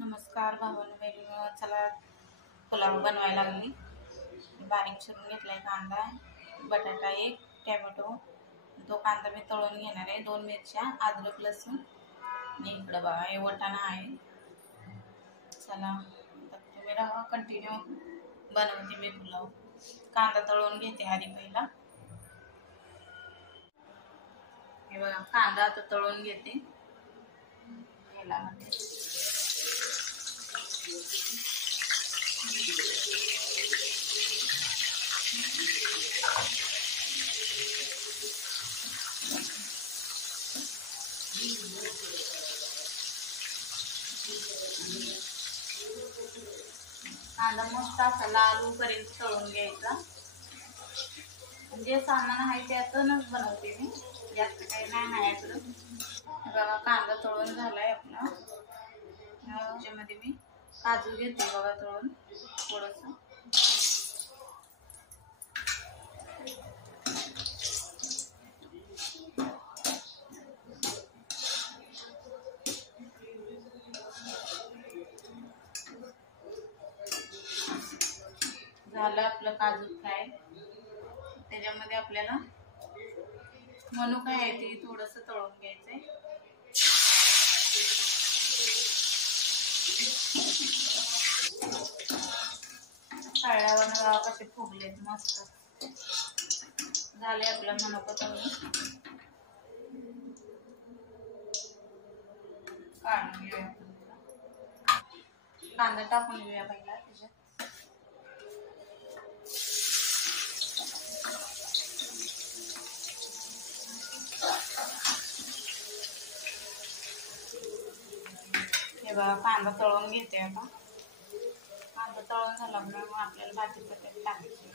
नमस्कार भावांनो बहिणींनो, चला पुलाव बनवायला लागली। बारीक चिरून घेतलाय कांदा, बटाटा एक, टोमॅटो, तो कांदा मी तळून घेणार आहे, 2 मिरच्या, अद्रक लसूण आणि इकडे बघा हे वाटाणा आहे। चला तुम्ही राहा, कंटिन्यू बनवते मी पुलाव। कांदा तळून घेते आधी पहिला, हे बघा कांदा आता तळून घेते तेलामध्ये। कांदा मस्त असा लाल होईपर्यंत तळून घ्यायचा। जे सामान आहे त्यातूनच बनवते मी, जास्त काही नाही आहे आपलं। बघा कांदा तळून झालाय आपला। त्याच्यामध्ये मी काजू घेते बघा तळून थोडंसं। झालं आपलं काजू फ्राय। त्याच्यामध्ये आपल्याला मनुका आहे ते थोडंसं तळून घ्यायचंय। तळल्यावर कसे फुगलेत मस्त। झाले आपलं मनुका तळून, काढून घेऊया। कांदा टाकून घेऊया पहिला त्याच्यात। हे बघा कांदा तळून घेते आता। कांदा तळून झाला मग आपल्याला भाजीचं तेल टाकायचे,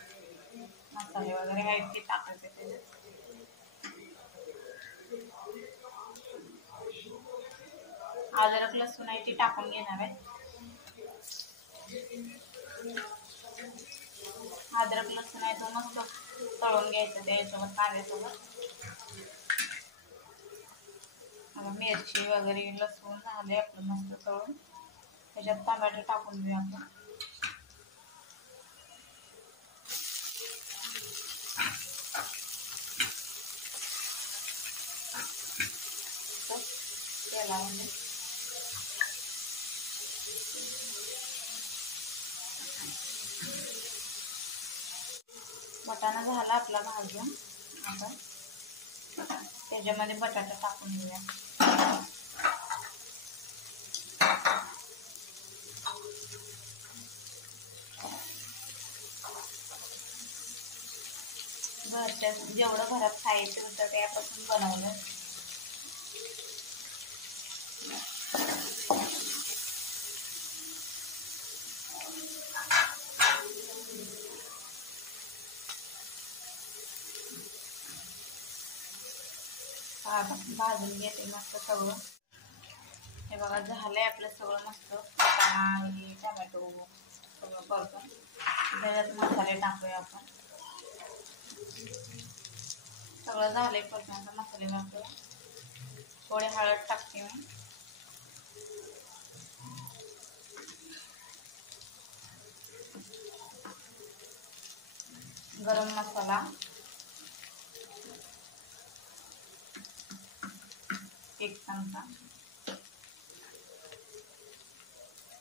मसाले वगैरे आहेत ते टाकायचे त्याच्यात। अद्रक लसूण आहे ती टाकून घेणार आहे। अद्रक लसूण आहे तो मस्त तळून घ्यायचा त्याच्यासोबत, कांद्यासोबत। मिरची वगैरे लसूण झाले आपलं मस्त तळून। त्याच्यात टोमॅटो टाकून घेऊया आपण। तेलामध्ये वाटाणा झाला आपला भाजून। आता त्याच्यामध्ये बटाटा टाकून घेऊया। जेवढं घरात खायचं होतं त्यापासून बनवलं। भाजून घेते मस्त सगळं। हे बघा झालंय आपलं सगळं मस्त, वाटाणा आणि टोमॅटो सगळं परतून। त्याच्यात मसाले टाकूया आपण। सगळं झालंय परतून, मसाले टाकूया। थोडे हळद टाकते मी, गरम मसाला 1 चमचा,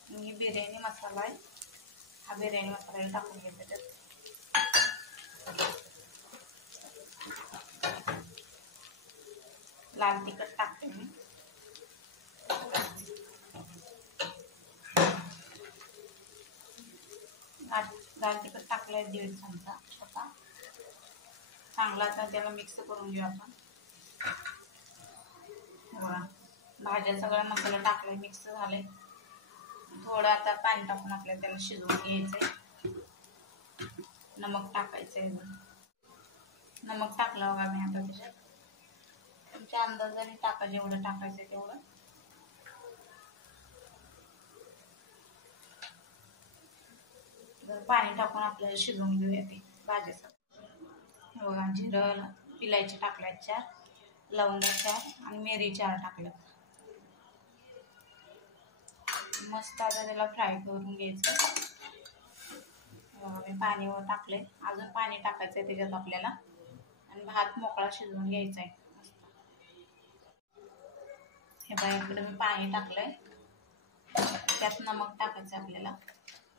आणि बिर्याणी मसाला आहे हा बिर्याणी मसाला टाकून घेते त्यात। लाल तिखट टाकते मी, लाल तिखट टाकलंय 1.5 चमचा। आता चांगला तर त्याला मिक्स करून घेऊ आपण। बघा भाज्या सगळा मसाला टाकलाय, मिक्स झाले। थोडं आता पाणी टाकून आपल्याला त्याला शिजवून घ्यायचंय। नमक टाकायचंय, नमक टाकलं बघा मी आता त्याच्यात। तुमच्या अंदाजाने टाका, जेवढं टाकायचं तेवढं। पाणी टाकून आपल्याला शिजवून घेऊया ती भाजी सगळं। बघा जिरं इलायची टाकल्यात 4, लवंगा 4 आणि मिरी 4 टाकल्यात। मस्त आता त्याला फ्राय करून घ्यायचं. मी पाणी टाकले, अजून पाणी टाकायचं आहे त्याच्यात आपल्याला, आणि भात मोकळा शिजवून घ्यायचा आहे मस्त. हे बघा इकडे मी पाणी टाकलंय, त्यात नमक टाकायचं आपल्याला.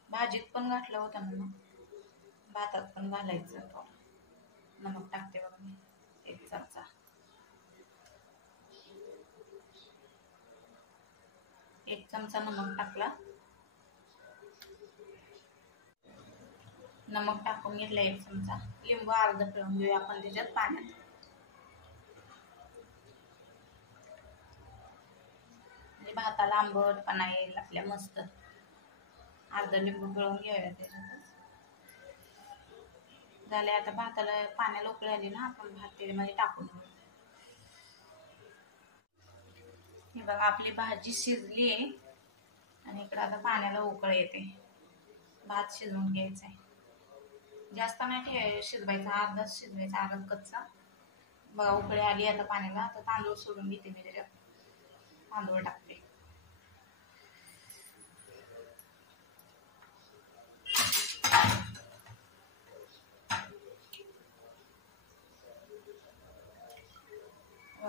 भाजीत पण घातलं होतं नमक, भातात पण घालायचं. थोडं नमक टाकते बघा मी, 1 चमचा. एक चमचा नमक टाकला. नमक टाकून घेतलं 1 चमचा. लिंबू अर्धा पिळून घेऊया आपण त्याच्यात पाण्यात. म्हणजे भाताला आंबटपणा येईल आपल्या मस्त. अर्धा लिंबू पिळून घेऊया त्याच्यातच. झाले आता भाताला पाण्याला उकळी आली ना, आपण भात त्याच्यामध्ये टाकून घेऊ. हे बघा आपली भाजी शिजली आहे, आणि इकडे आता पाण्याला उकळ येते. भात शिजवून घ्यायचा आहे, जास्त नाही शिजवायचा, अर्धाच शिजवायचा, अर्धा कच्चा. बघा उकळी आली आता पाण्याला. आता तांदूळ सोडून घेते मी त्याच्यात, तांदूळ टाकते.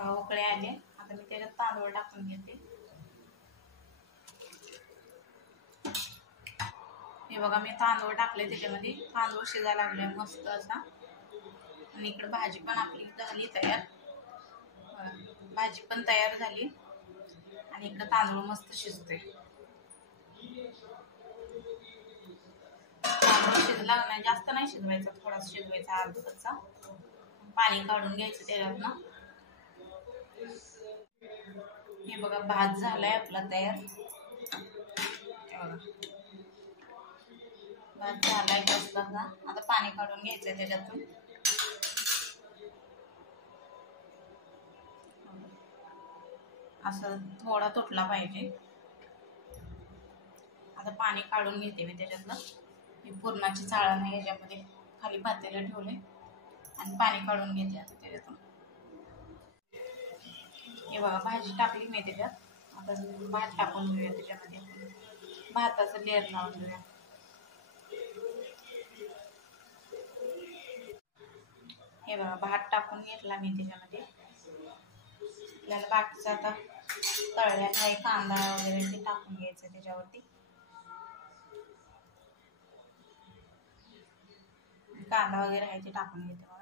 उकळी आले, आता मी त्याच्यात तांदूळ टाकून घेते. हे बघा मी तांदूळ टाकले त्याच्यामध्ये. तांदूळ शिजायला लागले मस्त असा. आणि इकडे भाजी पण आपली झाली तयार. भाजी पण तयार झाली, आणि इकडे तांदूळ मस्त शिजते. तांदूळ शिजला नाही, जास्त नाही शिजवायचा, थोडासा शिजवायचा, अर्धा कच्चा. पाणी काढून घ्यायचं त्याच्यात ना. हे बघा भात झालाय आपला तयार. भात झालाय मस्त असा. आता पाणी काढून घ्यायचंय त्याच्यातून. असं थोडा तुटला पाहिजे. आता पाणी काढून घेते मी त्याच्यातलं. मी पुरणाची चाळण आहे याच्यामध्ये, खाली पातेलं ठेवले, आणि पाणी काढून घेते आता त्याच्यातून. हे बघा भाजी टाकली मी त्याच्यात. आता भात टाकून घेऊया त्याच्यामध्ये, भाताचं लेअर लावून घेऊया. हे बघा भात टाकून घेतला मी त्याच्यामध्ये. आपल्याला बाकीचं आता तळल्यात आहे कांदा वगैरे ते टाकून घ्यायचं त्याच्यावरती. कांदा वगैरे आहे ते टाकून घेते बघा.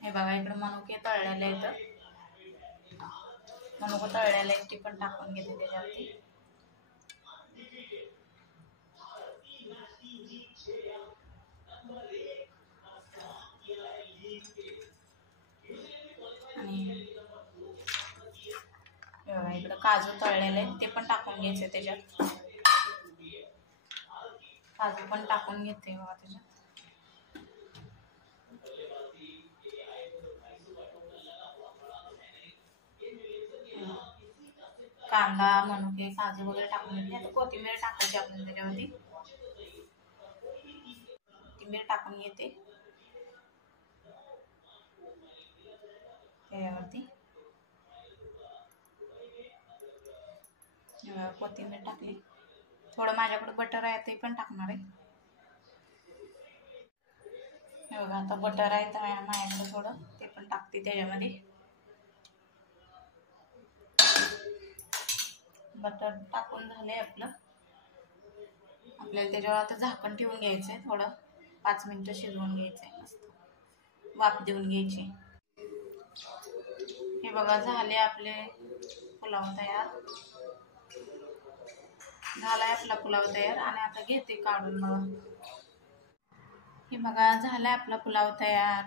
हे बघा इकडे मनुके तळलेले आहेत. मनुके तळलेले आहेत, ते पण टाकून घेते त्याच्यावरती. आणि इकडे काजू तळलेले आहेत, ते पण टाकून घ्यायचे त्याच्यात. काजू पण टाकून घेते बघा त्याच्यात. कांदा, मनुके, काजू वगैरे टाकून घेतले. आता कोथिंबीर टाकायची आपण त्याच्यावरती. कोथिंबीर टाकून घेते त्याच्यावरती. कोथिंबीर टाकली. थोडं माझ्याकडे बटर आहे ते पण टाकणार आहे. हे बघा आता बटर आहे तर माझ्याकडे थोडं, ते पण टाकते त्याच्यामध्ये. बटर टाकून झालंय आपलं. आपल्याला त्याच्यावर आता झाकण ठेवून घ्यायचंय, थोडं 5 मिनिटं शिजवून घ्यायचंय, मस्त वाफ देऊन घ्यायची. हे बघा झाले आपले पुलाव तयार. झालाय आपला पुलाव तयार, आणि आता घेते काढून बघा. हे बघा झालाय आपला पुलाव तयार.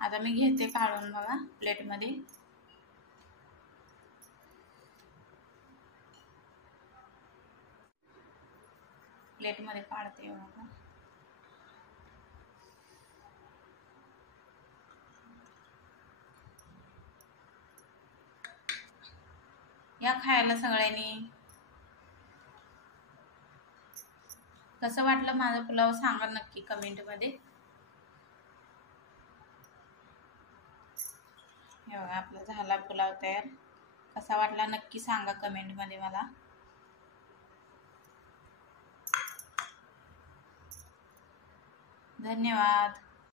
आता मी घेते काढून बघा प्लेटमध्ये. प्लेटमध्ये काढते बघा. या खायला सगळ्यांनी. कसं वाटलं माझा पुलाव सांगा नक्की कमेंटमध्ये. हे बघा आपला झाला पुलाव तयार. कसा वाटला नक्की सांगा कमेंटमध्ये मला. धन्यवाद.